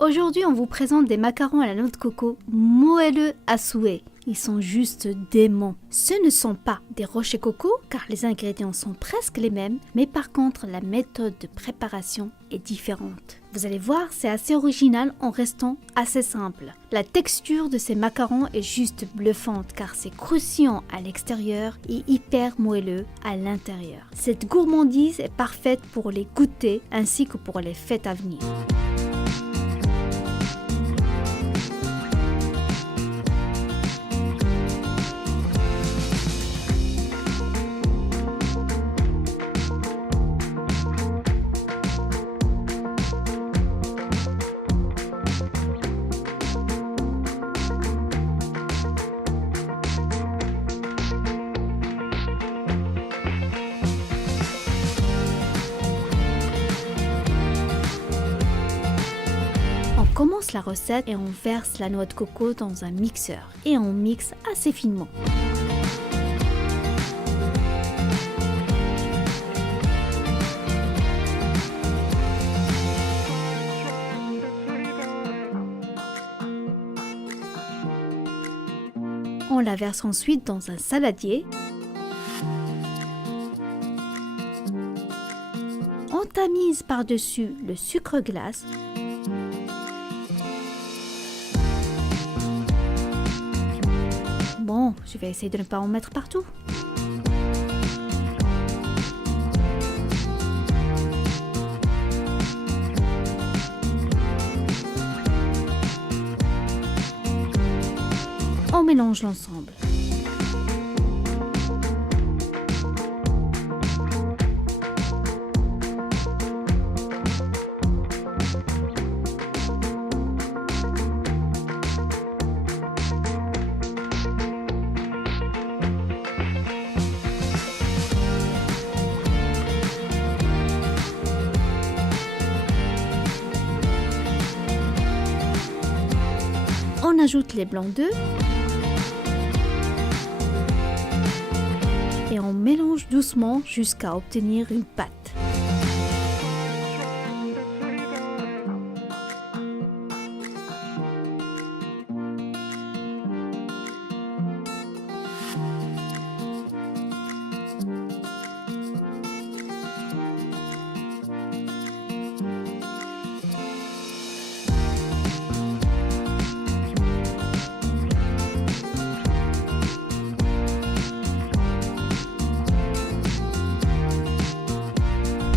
Aujourd'hui, on vous présente des macarons à la noix de coco moelleux à souhait. Ils sont juste déments. Ce ne sont pas des rochers coco car les ingrédients sont presque les mêmes, mais par contre la méthode de préparation est différente. Vous allez voir, c'est assez original en restant assez simple. La texture de ces macarons est juste bluffante car c'est croustillant à l'extérieur et hyper moelleux à l'intérieur. Cette gourmandise est parfaite pour les goûters ainsi que pour les fêtes à venir. On commence la recette et on verse la noix de coco dans un mixeur et on mixe assez finement. On la verse ensuite dans un saladier. On tamise par-dessus le sucre glace. Bon, je vais essayer de ne pas en mettre partout. On mélange l'ensemble. On ajoute les blancs d'œufs et on mélange doucement jusqu'à obtenir une pâte.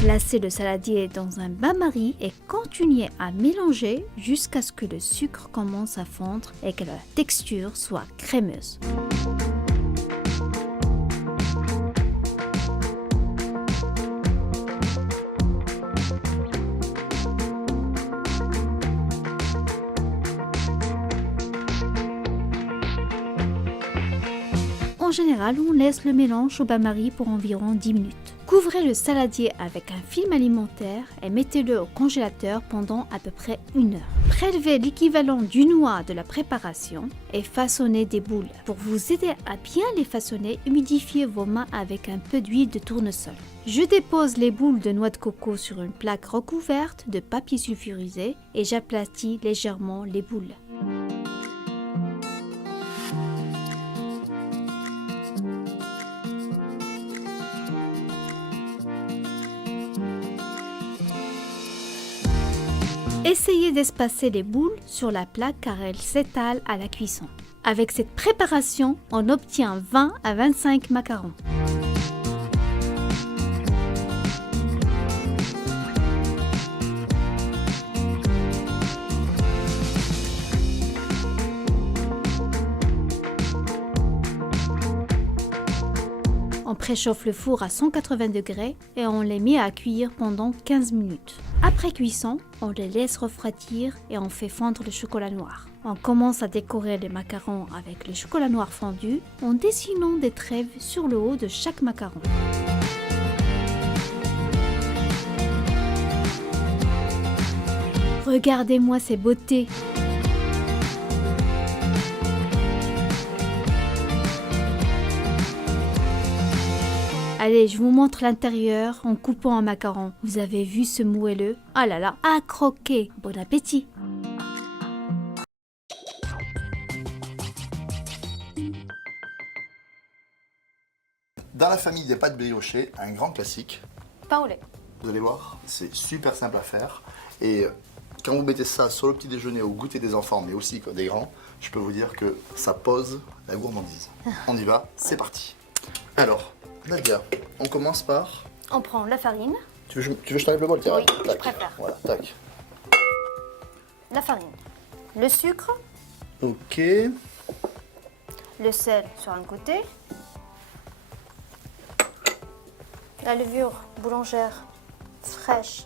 Placez le saladier dans un bain-marie et continuez à mélanger jusqu'à ce que le sucre commence à fondre et que la texture soit crémeuse. En général, on laisse le mélange au bain-marie pour environ 10 minutes. Couvrez le saladier avec un film alimentaire et mettez-le au congélateur pendant à peu près 1 heure. Prélevez l'équivalent du noix de la préparation et façonnez des boules. Pour vous aider à bien les façonner, humidifiez vos mains avec un peu d'huile de tournesol. Je dépose les boules de noix de coco sur une plaque recouverte de papier sulfurisé et j'aplatis légèrement les boules. Essayez d'espacer les boules sur la plaque car elles s'étalent à la cuisson. Avec cette préparation, on obtient 20 à 25 macarons. On préchauffe le four à 180 degrés et on les met à cuire pendant 15 minutes. Après cuisson, on les laisse refroidir et on fait fondre le chocolat noir. On commence à décorer les macarons avec le chocolat noir fondu en dessinant des trèves sur le haut de chaque macaron. Regardez-moi ces beautés! Allez, je vous montre l'intérieur en coupant un macaron. Vous avez vu ce moelleux? Ah là là, à croquer! Bon appétit! dans la famille des pâtes briochées, un grand classique. Pain au lait. Vous allez voir, c'est super simple à faire. Et quand vous mettez ça sur le petit déjeuner au goûter des enfants, mais aussi des grands, je peux vous dire que ça pose la gourmandise. On y va, c'est parti. Alors, Nadia, on commence par... On prend la farine, Tu veux que je t'enlève le bol? Tiens, Oui, tac. je préfère. Voilà, tac. la farine, le sucre, Ok. le sel sur un côté, la levure boulangère fraîche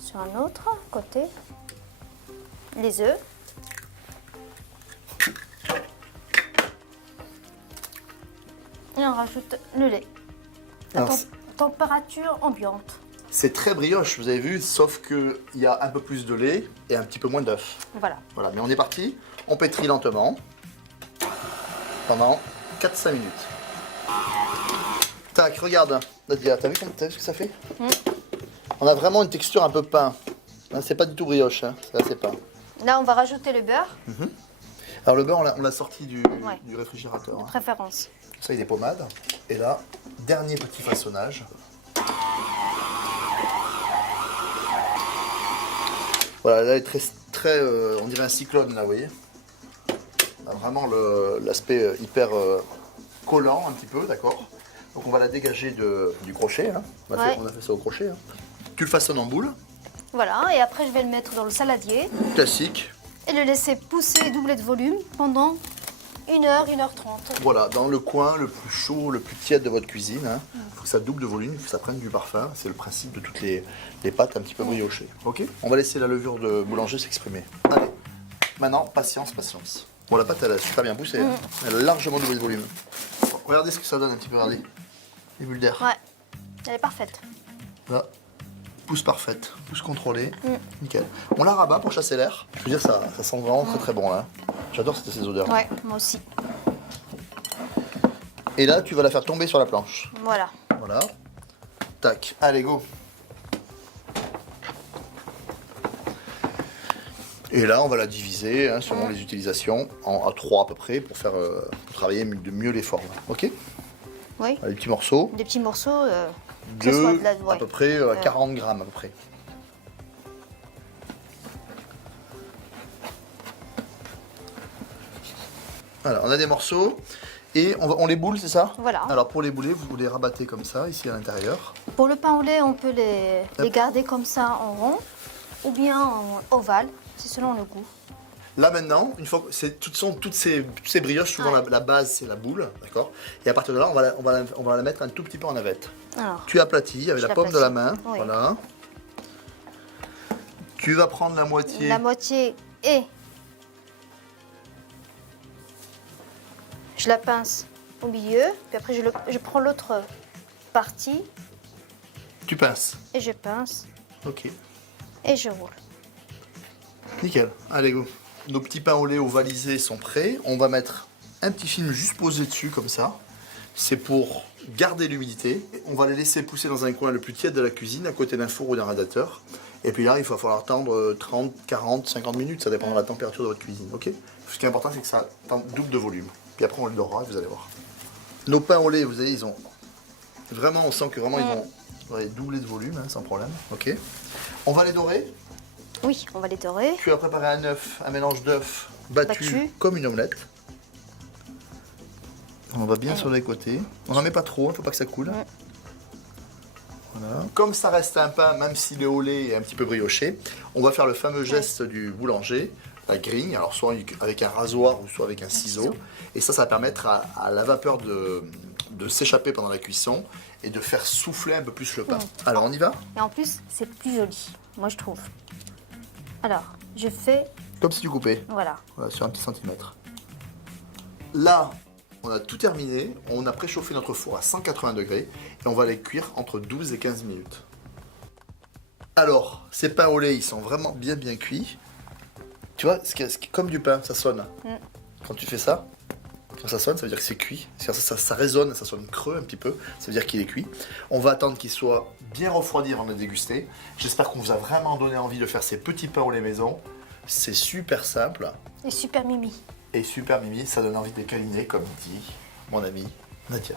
sur un autre côté, les œufs, et on rajoute le lait. À Alors, température ambiante. c'est très brioche, vous avez vu, sauf qu'il y a un peu plus de lait et un petit peu moins d'œufs. Voilà. Voilà, mais on est parti. On pétrit lentement pendant 4-5 minutes. Tac, regarde, Nadia, t'as vu ce que ça fait? On a vraiment une texture un peu pain. Hein, c'est pas du tout brioche, hein, c'est pain. Là, on va rajouter le beurre, Alors le beurre, on l'a sorti du réfrigérateur. de Hein. préférence. Ça, il est pommade. Et là, dernier petit façonnage. Voilà, là, elle est très on dirait un cyclone, là, vous voyez. On a vraiment l'aspect hyper collant, un petit peu, d'accord. Donc on va la dégager du crochet. Hein. On a fait ça au crochet. Hein. Tu le façonnes en boule. Voilà, et après, je vais le mettre dans le saladier Classique. et le laisser pousser et doubler de volume pendant 1h, 1h30. Voilà, dans le coin le plus chaud, le plus tiède de votre cuisine. Hein. Faut que ça double de volume, il faut que ça prenne du parfum. C'est le principe de toutes les pâtes un petit peu briochées. Ok. On va laisser la levure de boulanger s'exprimer. Allez, maintenant, patience, patience. Bon, la pâte, elle a super bien poussé. Hein. Elle a largement doublé de volume. Bon, regardez ce que ça donne un petit peu, regardez. Les bulles d'air. Ouais, elle est parfaite. Là, pousse parfaite, pousse contrôlée. Nickel. On la rabat pour chasser l'air. Je veux dire, ça sent vraiment très très bon là. J'adore ces odeurs. Ouais, moi aussi. Et là, tu vas la faire tomber sur la planche. Voilà. Voilà. Tac. Allez, go. Et là, on va la diviser, hein, selon les utilisations, à 3 à peu près, pour travailler de mieux les formes. Ok? Oui. Les petits morceaux. Des petits morceaux. Que ce soit De de la- à ouais. peu près 40 grammes à peu près. Voilà, on a des morceaux et on les boule, c'est ça? Voilà. Alors pour les bouler, vous les rabattez comme ça, ici à l'intérieur. Pour le pain au lait, on peut les garder comme ça en rond ou bien en ovale, c'est selon le goût. Là maintenant, une fois que toutes ces brioches, souvent Ouais. la base c'est la boule, d'accord? Et à partir de là, on va la mettre un tout petit peu en navette. Alors, Tu aplatis avec Je la paume de la main, l'aplatis, oui. voilà. Tu vas prendre la moitié. la moitié et je la pince au milieu, puis après je prends l'autre partie Tu pinces. et je pince Ok. et je roule. Nickel. Allez go. Nos petits pains au lait ovalisés sont prêts. On va mettre un petit film juste posé dessus comme ça. C'est pour garder l'humidité. On va les laisser pousser dans un coin le plus tiède de la cuisine, à côté d'un four ou d'un radiateur. Et puis là, il va falloir attendre 30, 40, 50 minutes, ça dépend de la température de votre cuisine. Ok. Ce qui est important, c'est que ça double de volume. Puis après, on le dorera, vous allez voir. Nos pains au lait, vous voyez, ils ont vraiment, on sent que vraiment ils vont doubler de volume, hein, sans problème. Ok. On va les dorer. Oui, on va les dorer. Tu as préparé un mélange d'œufs battu comme une omelette. On va bien sur les côtés. On n'en met pas trop, il ne faut pas que ça coule. Voilà. Comme ça reste un pain, même s'il est au lait et un petit peu brioché, on va faire le fameux geste du boulanger, la grigne, alors soit avec un rasoir ou soit avec un ciseau. Et ça va permettre à la vapeur de s'échapper pendant la cuisson et de faire souffler un peu plus le pain. Alors on y va? Et en plus, c'est plus joli, moi je trouve. Alors, je fais, Comme si tu coupais. voilà. Voilà, sur un petit centimètre. Là, on a tout terminé. On a préchauffé notre four à 180 degrés et on va les cuire entre 12 et 15 minutes. Alors, ces pains au lait, ils sont vraiment bien cuits. Tu vois, comme du pain, ça sonne. Quand tu fais ça, quand ça sonne, ça veut dire que c'est cuit. Ça résonne, ça sonne creux un petit peu. Ça veut dire qu'il est cuit. On va attendre qu'il soit bien refroidi avant de le déguster. J'espère qu'on vous a vraiment donné envie de faire ces petits pains au lait maison. C'est super simple. Et super mimi. Et super mimi, ça donne envie de les câliner, comme dit mon ami Nadia.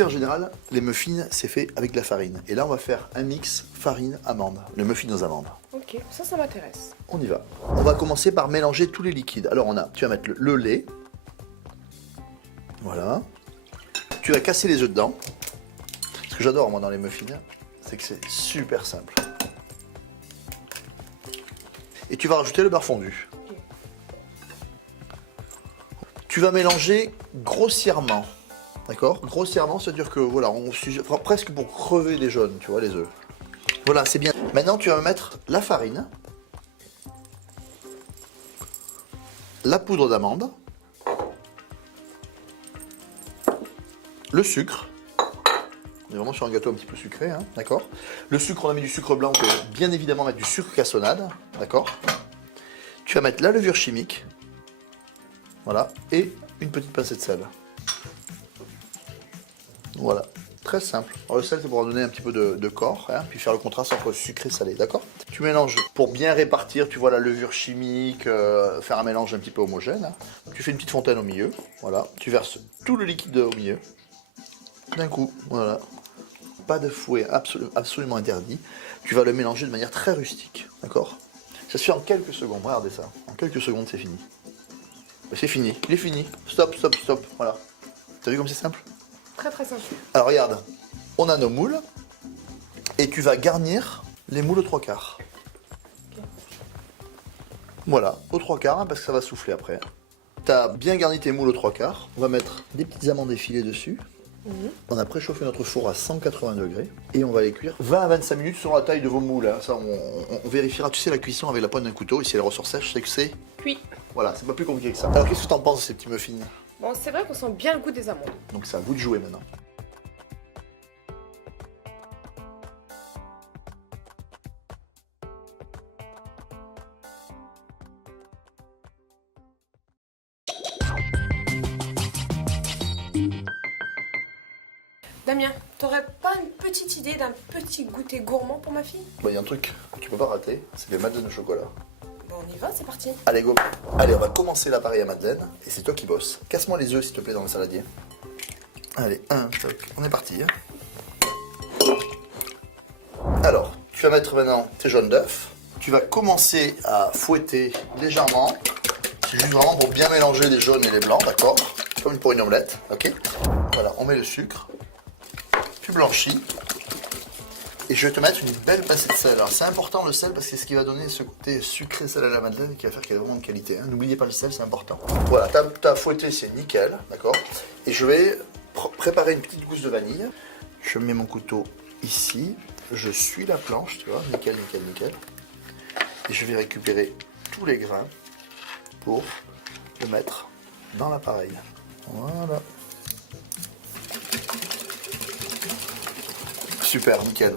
sais, en général, les muffins, c'est fait avec de la farine. Et là, on va faire un mix farine-amande. Le muffin aux amandes. Ok, ça m'intéresse. On y va. On va commencer par mélanger tous les liquides. Alors, tu vas mettre le lait. Voilà. Tu vas casser les œufs dedans. Ce que j'adore, moi, dans les muffins, c'est que c'est super simple. Et tu vas rajouter le beurre fondu. Tu vas mélanger grossièrement. D'accord? Grossièrement, c'est-à-dire que voilà, presque pour crever les jaunes, tu vois, les œufs. Voilà, c'est bien. Maintenant, tu vas mettre la farine, la poudre d'amande, le sucre. On est vraiment sur un gâteau un petit peu sucré, hein, d'accord? Le sucre, on a mis du sucre blanc, on peut bien évidemment mettre du sucre cassonade, d'accord? Tu vas mettre la levure chimique, voilà, et une petite pincée de sel. Voilà, très simple. Alors, le sel, c'est pour donner un petit peu de corps, hein, puis faire le contraste entre sucré et salé, d'accord? Tu mélanges pour bien répartir, tu vois, la levure chimique, faire un mélange un petit peu homogène. Hein. Tu fais une petite fontaine au milieu, voilà. Tu verses tout le liquide au milieu, d'un coup, voilà. Pas de fouet, absolument interdit. Tu vas le mélanger de manière très rustique, d'accord? Ça se fait en quelques secondes, regardez ça. En quelques secondes, c'est fini. C'est fini, il est fini. Stop, stop, stop, voilà. T'as vu comme c'est simple? Très très simple. Alors regarde, on a nos moules et tu vas garnir les moules aux 3/4. Okay. Voilà, aux 3/4 hein, parce que ça va souffler après. Tu as bien garni tes moules aux 3/4. On va mettre des petites amandes effilées dessus. On a préchauffé notre four à 180 degrés et on va les cuire 20 à 25 minutes selon la taille de vos moules. Hein. Ça, on vérifiera, tu sais, la cuisson avec la pointe d'un couteau. Et si elle ressort sèche, c'est que c'est cuit. Voilà, c'est pas plus compliqué que ça. Alors qu'est-ce que tu en penses de ces petits muffins? Bon, c'est vrai qu'on sent bien le goût des amandes. Donc c'est à vous de jouer maintenant. Damien, t'aurais pas une petite idée d'un petit goûter gourmand pour ma fille? Bah, y a un truc que tu peux pas rater, c'est les madeleines au chocolat. Bon, on y va, c'est parti. Allez, go. Allez, on va commencer l'appareil à madeleine et c'est toi qui bosses. Casse-moi les œufs, s'il te plaît, dans le saladier. Allez, on est parti. Hein. Alors, tu vas mettre maintenant tes jaunes d'œufs. Tu vas commencer à fouetter légèrement. C'est juste vraiment pour bien mélanger les jaunes et les blancs, d'accord? Comme pour une omelette, ok? Voilà, on met le sucre. Tu blanchis. Et je vais te mettre une belle pincée de sel. Alors c'est important le sel parce que c'est ce qui va donner ce côté sucré salé à la madeleine qui va faire qu'elle est vraiment de qualité. Hein. N'oubliez pas le sel, c'est important. Voilà, t'as fouetté, c'est nickel, d'accord? Et je vais préparer une petite gousse de vanille. Je mets mon couteau ici. Je suis la planche, tu vois, nickel, nickel, nickel. Et je vais récupérer tous les grains pour le mettre dans l'appareil. Voilà. Super, nickel.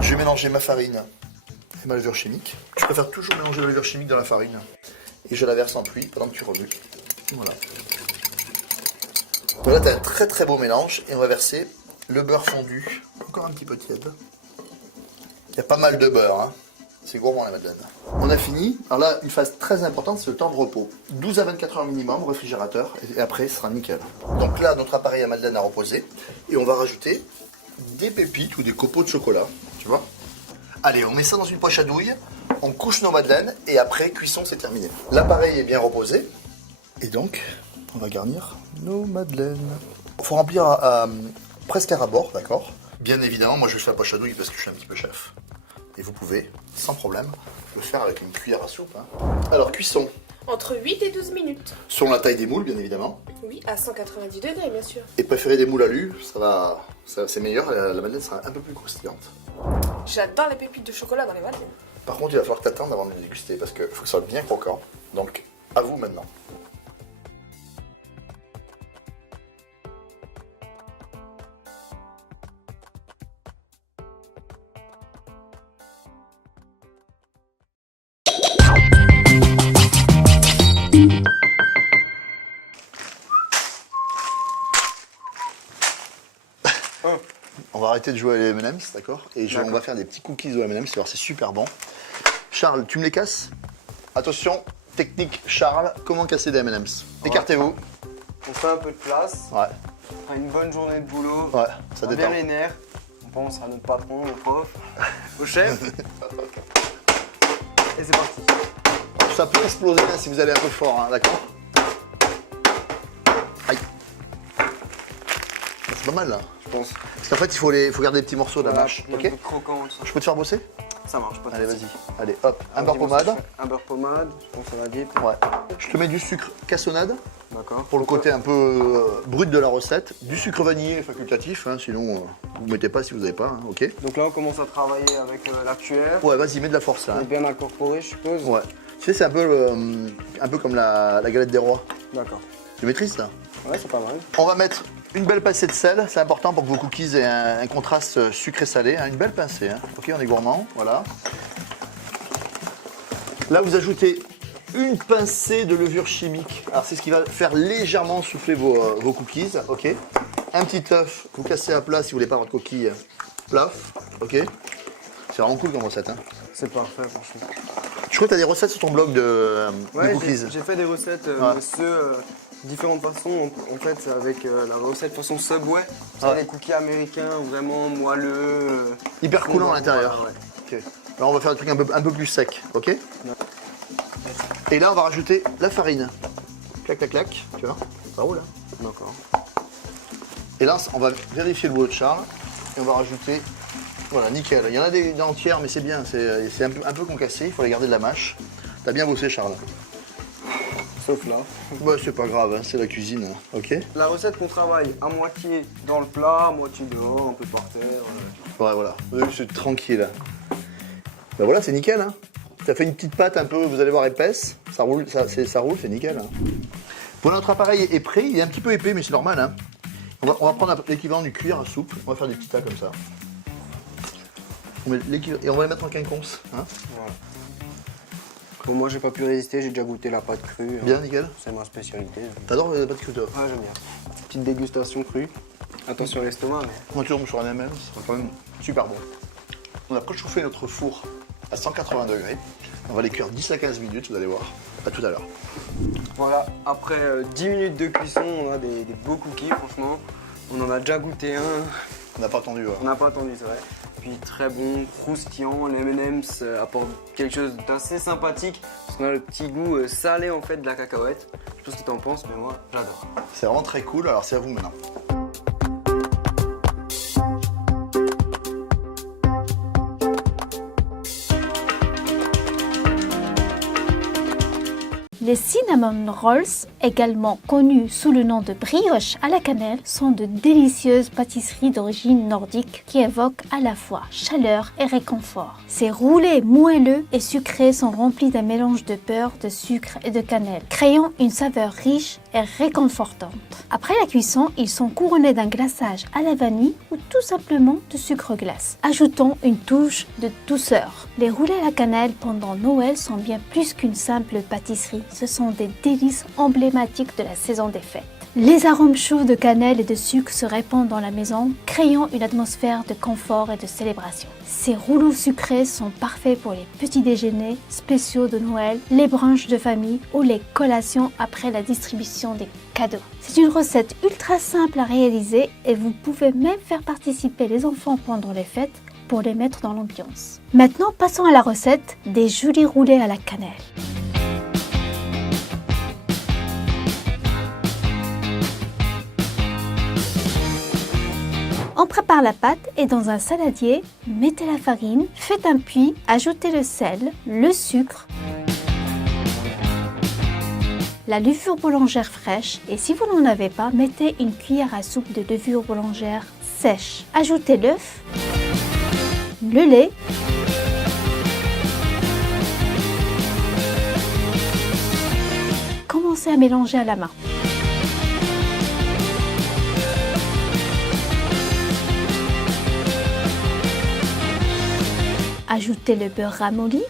Je vais mélanger ma farine et ma levure chimique. Je préfère toujours mélanger la levure chimique dans la farine. Et je la verse en pluie pendant que tu remues. Voilà. Voilà, tu as un très très beau mélange. Et on va verser le beurre fondu. Encore un petit peu tiède. Il y a pas mal de beurre. Hein. C'est gourmand la madeleine. On a fini. Alors là, une phase très importante, c'est le temps de repos. 12 à 24 heures minimum, réfrigérateur. Et après, ce sera nickel. Donc là, notre appareil à madeleine a reposé. Et on va rajouter des pépites ou des copeaux de chocolat, tu vois. Allez, on met ça dans une poche à douille, on couche nos madeleines et après, cuisson, c'est terminé. L'appareil est bien reposé et donc, on va garnir nos madeleines. Il faut remplir presque à ras-bord, d'accord? Bien évidemment, moi je fais la poche à douille parce que je suis un petit peu chef. Et vous pouvez, sans problème, le faire avec une cuillère à soupe. Hein. Alors, cuisson. Entre 8 et 12 minutes. Selon la taille des moules, bien évidemment. Oui, à 190 degrés, bien sûr. Et préférez des moules alu, c'est meilleur, la madeleine sera un peu plus croustillante. J'adore les pépites de chocolat dans les madeleines. Par contre, il va falloir que t'attendes avant de les déguster parce qu'il faut que ça soit bien croquant. Donc, à vous maintenant. On va arrêter de jouer à les M&M's, d'accord? Et on va faire des petits cookies aux M&M's, c'est super bon. Charles, tu me les casses? Attention, technique Charles, comment casser des M&M's? Écartez-vous. On fait un peu de place. Ouais. après une bonne journée de boulot, Ouais, ça on a détend. bien les nerfs. On pense à notre patron, au prof, au chef. Et c'est parti. Ça peut exploser hein, si vous allez un peu fort, hein, d'accord? Aïe. C'est pas mal là. Je pense. Parce qu'en fait, il faut garder des petits morceaux de la mâche. Un Ok? peu croquant, ça. Je peux te faire bosser? Ça marche pas. Allez, vas-y. Allez, hop. Un Alors, beurre dis-moi ce pommade. que je fais. Un beurre pommade, je pense que ça va vite. Ouais. Je te mets du sucre cassonade D'accord. pour le côté un peu brut de la recette. Du sucre vanillé facultatif, hein, sinon vous ne mettez pas si vous n'avez pas, hein, ok? Donc là, on commence à travailler avec la cuillère. Ouais, vas-y, mets de la force là. On est Hein. bien incorporé, je suppose. Ouais. Tu sais, c'est un peu comme la galette des rois. D'accord. Tu maîtrises ça? Ouais, c'est pas mal. On va mettre une belle pincée de sel, c'est important pour que vos cookies aient un contraste sucré-salé. Hein, une belle pincée, hein. Ok, on est gourmand, voilà. Là, vous ajoutez une pincée de levure chimique. Alors, c'est ce qui va faire légèrement souffler vos cookies, ok. Un petit œuf, vous cassez à plat si vous voulez pas votre coquille plaf, ok. C'est vraiment cool comme recette, hein. C'est parfait, franchement. Je crois que tu as des recettes sur ton blog de Ouais, cookies. j'ai fait des recettes, Ouais. différentes façons. En fait, avec la recette façon Subway, c'est Ouais. des cookies américains vraiment moelleux. Hyper coulant à l'intérieur. Ouais, ouais. Ok. Alors on va faire des trucs un peu plus secs, ok? Et là on va rajouter la farine. Clac, clac, clac, tu vois, ça roule. Hein. D'accord. Et là on va vérifier le boulot de Charles et on va rajouter, voilà, nickel. Il y en a des entières mais c'est bien, c'est un peu concassé, il faut les garder de la mâche. T'as bien bossé Charles. Sauf là. Bah c'est pas grave, hein, c'est la cuisine, hein, ok? La recette qu'on travaille à moitié dans le plat, à moitié dehors, un peu par terre. Ouais, voilà, c'est tranquille. Bah voilà, c'est nickel. Hein. Ça fait une petite pâte un peu, vous allez voir, épaisse. Ça roule, c'est nickel. Hein. Voilà, notre appareil est prêt. Il est un petit peu épais, mais c'est normal. Hein. On va prendre l'équivalent du cuillère à soupe. On va faire des petits tas comme ça. Et on va les mettre en quinconce. Hein. Voilà. Bon, moi, j'ai pas pu résister, j'ai déjà goûté la pâte crue. Bien, nickel. C'est ma spécialité. T'adores les pâtes crue, toi? Ouais, j'aime bien. Petite dégustation crue. Attention à l'estomac, mais. Quand tu tombes sur un MM, ce sera quand même super bon. On a préchauffé notre four à 180 degrés. On va les cuire 10 à 15 minutes, vous allez voir. À tout à l'heure. Voilà, après 10 minutes de cuisson, on a des beaux cookies, franchement. On en a déjà goûté un. On n'a pas attendu. On n'a pas attendu, c'est vrai. Puis très bon, croustillant. Les M&M's apportent quelque chose d'assez sympathique. Parce qu'on a le petit goût salé en fait de la cacahuète. Je sais pas ce que t'en penses, mais moi, j'adore. C'est vraiment très cool. Alors, c'est à vous maintenant. Les cinnamon rolls, également connus sous le nom de brioches à la cannelle, sont de délicieuses pâtisseries d'origine nordique qui évoquent à la fois chaleur et réconfort. Ces roulés moelleux et sucrés sont remplis d'un mélange de beurre, de sucre et de cannelle, créant une saveur riche et réconfortante. Après la cuisson, ils sont couronnés d'un glaçage à la vanille ou tout simplement de sucre glace, ajoutant une touche de douceur. Les roulés à la cannelle pendant Noël sont bien plus qu'une simple pâtisserie. Ce sont des délices emblématiques de la saison des fêtes. Les arômes chauds de cannelle et de sucre se répandent dans la maison, créant une atmosphère de confort et de célébration. Ces rouleaux sucrés sont parfaits pour les petits déjeuners spéciaux de Noël, les brunchs de famille ou les collations après la distribution des cadeaux. C'est une recette ultra simple à réaliser et vous pouvez même faire participer les enfants pendant les fêtes pour les mettre dans l'ambiance. Maintenant, passons à la recette des jolis roulés à la cannelle. On prépare la pâte et dans un saladier, mettez la farine, faites un puits, ajoutez le sel, le sucre, la levure boulangère fraîche et si vous n'en avez pas, mettez une cuillère à soupe de levure boulangère sèche. Ajoutez l'œuf, le lait, commencez à mélanger à la main. Ajoutez le beurre ramolli.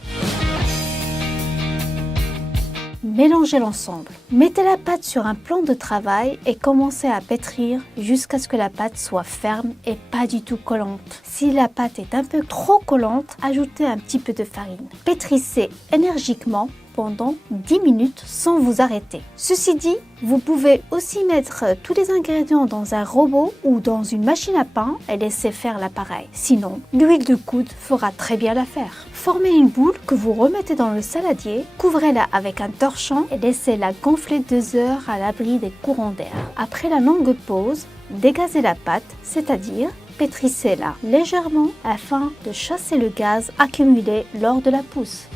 Mélangez l'ensemble. Mettez la pâte sur un plan de travail et commencez à pétrir jusqu'à ce que la pâte soit ferme et pas du tout collante. Si la pâte est un peu trop collante, ajoutez un petit peu de farine. Pétrissez énergiquement pendant 10 minutes sans vous arrêter. Ceci dit, vous pouvez aussi mettre tous les ingrédients dans un robot ou dans une machine à pain et laisser faire l'appareil. Sinon, l'huile de coude fera très bien l'affaire. Formez une boule que vous remettez dans le saladier, couvrez-la avec un torchon et laissez-la gonfler 2 heures à l'abri des courants d'air. Après la longue pause, dégazez la pâte, c'est-à-dire pétrissez-la légèrement afin de chasser le gaz accumulé lors de la pousse.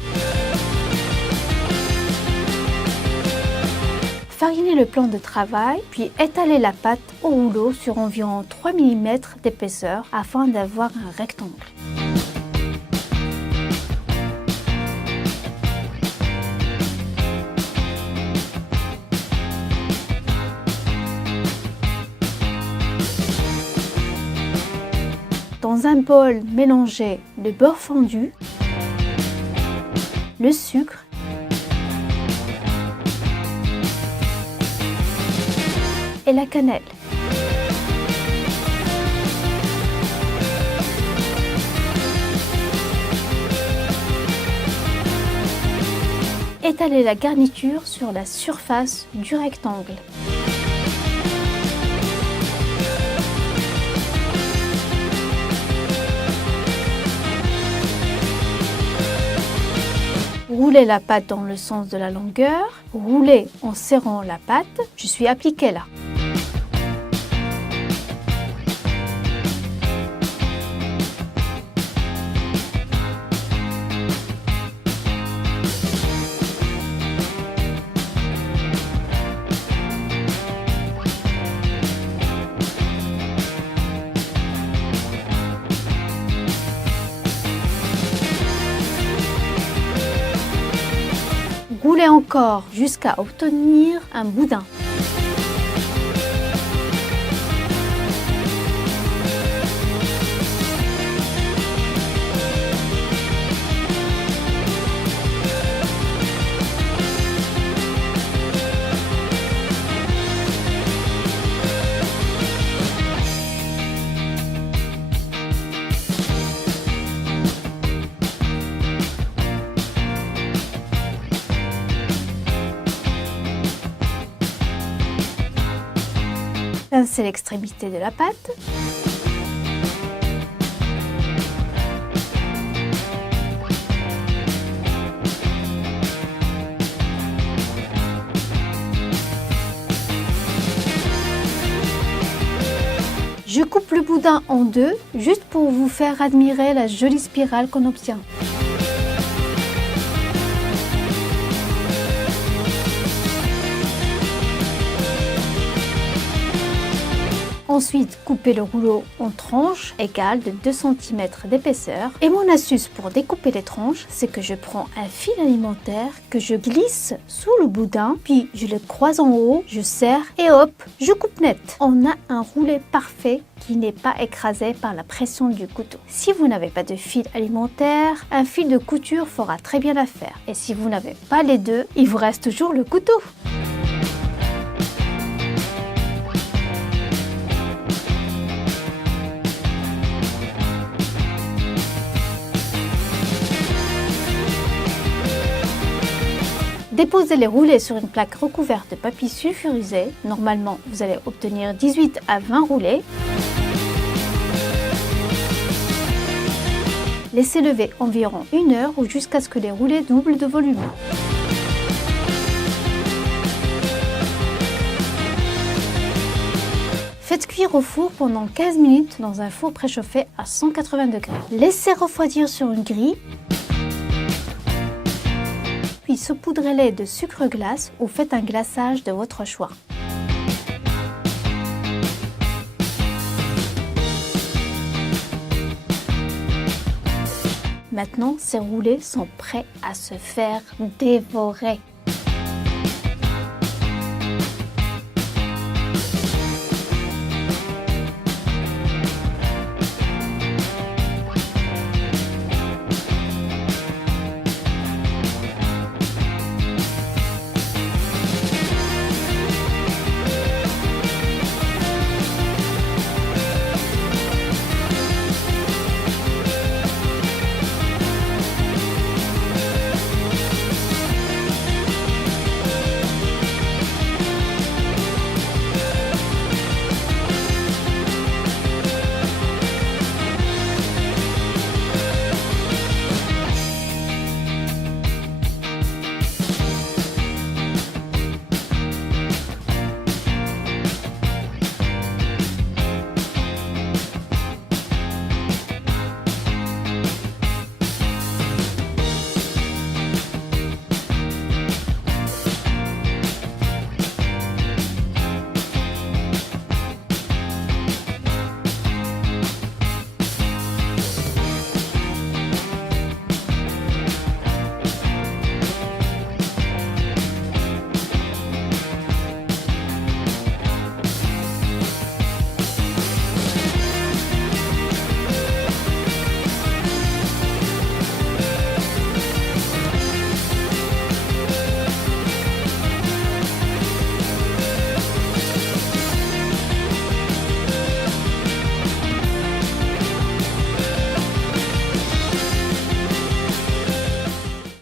Farinez le plan de travail, puis étalez la pâte au rouleau sur environ 3 mm d'épaisseur afin d'avoir un rectangle. Dans un bol, mélangez le beurre fondu, le sucre et la cannelle. Étalez la garniture sur la surface du rectangle. Roulez la pâte dans le sens de la longueur, roulez en serrant la pâte, je suis appliquée là. Roulez encore jusqu'à obtenir un boudin. Pincez l'extrémité de la pâte. Je coupe le boudin en deux, juste pour vous faire admirer la jolie spirale qu'on obtient. Ensuite, coupez le rouleau en tranches égales de 2 cm d'épaisseur. Et mon astuce pour découper les tranches, c'est que je prends un fil alimentaire que je glisse sous le boudin, puis je le croise en haut, je serre et hop, je coupe net. On a un roulet parfait qui n'est pas écrasé par la pression du couteau. Si vous n'avez pas de fil alimentaire, un fil de couture fera très bien l'affaire. Et si vous n'avez pas les deux, il vous reste toujours le couteau. Déposez les roulés sur une plaque recouverte de papier sulfurisé. Normalement, vous allez obtenir 18 à 20 roulés. Laissez lever environ 1 heure ou jusqu'à ce que les roulés doublent de volume. Faites cuire au four pendant 15 minutes dans un four préchauffé à 180 degrés. Laissez refroidir sur une grille. Puis saupoudrez-les de sucre glace ou faites un glaçage de votre choix. Maintenant, ces roulés sont prêts à se faire dévorer.